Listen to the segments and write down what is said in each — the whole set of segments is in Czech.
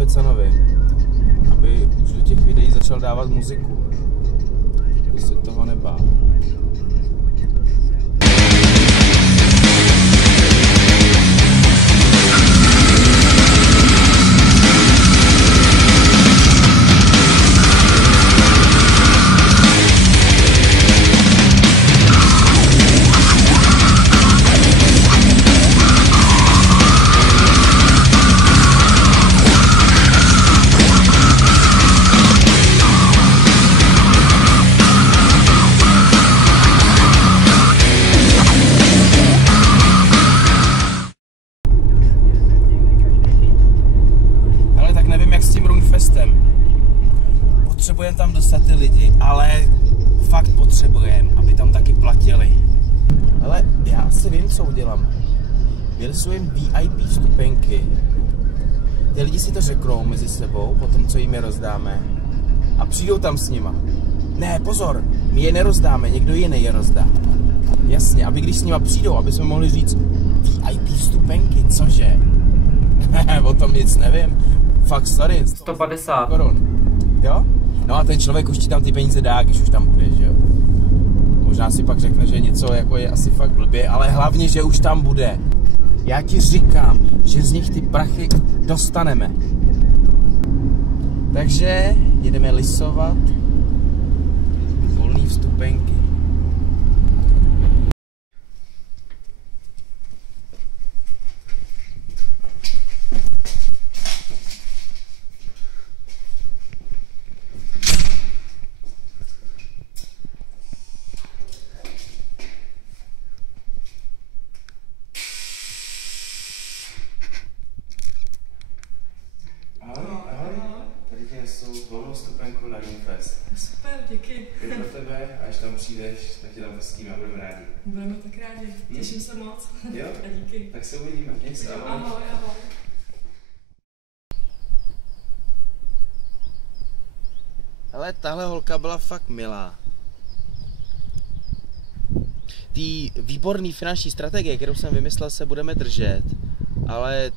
Becanovi, aby už do těch videí začal dávat muziku. Aby se toho nebál. Potřebujeme tam dostat ty lidi, ale fakt potřebujeme, aby tam taky platili. Ale já asi vím, co udělám. Vylosujem VIP vstupenky. Ty lidi si to řeknou mezi sebou, potom co jim je rozdáme. A přijdou tam s nima. Ne, pozor, my je nerozdáme, někdo jiný je rozdá. Jasně, aby když s nima přijdou, aby jsme mohli říct VIP vstupenky, cože? O tom nic nevím. Fakt sorry. 150 korun. Jo? No a ten člověk už ti tam ty peníze dá, když už tam bude, že jo? Možná si pak řekne, že něco jako je asi fakt blbě, ale hlavně, že už tam bude. Já ti říkám, že z nich ty prachy dostaneme. Takže jedeme lisovat volný vstupenky. Jsou volnou vstupenku na Doomfest. Super, díky. Je pro tebe a až tam přijdeš, tak tě tam pustíme a budeme rádi. Budeme tak rádi, těším se moc. Jo? A díky. Tak se uvidíme. Měj se, ahoj. Ahoj, ahoj. Ale tahle holka byla fakt milá. Tý výborný finanční strategie, kterou jsem vymyslel, se budeme držet, ale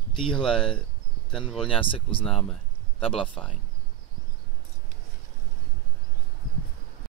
ten volňásek uznáme. Ta byla fajn.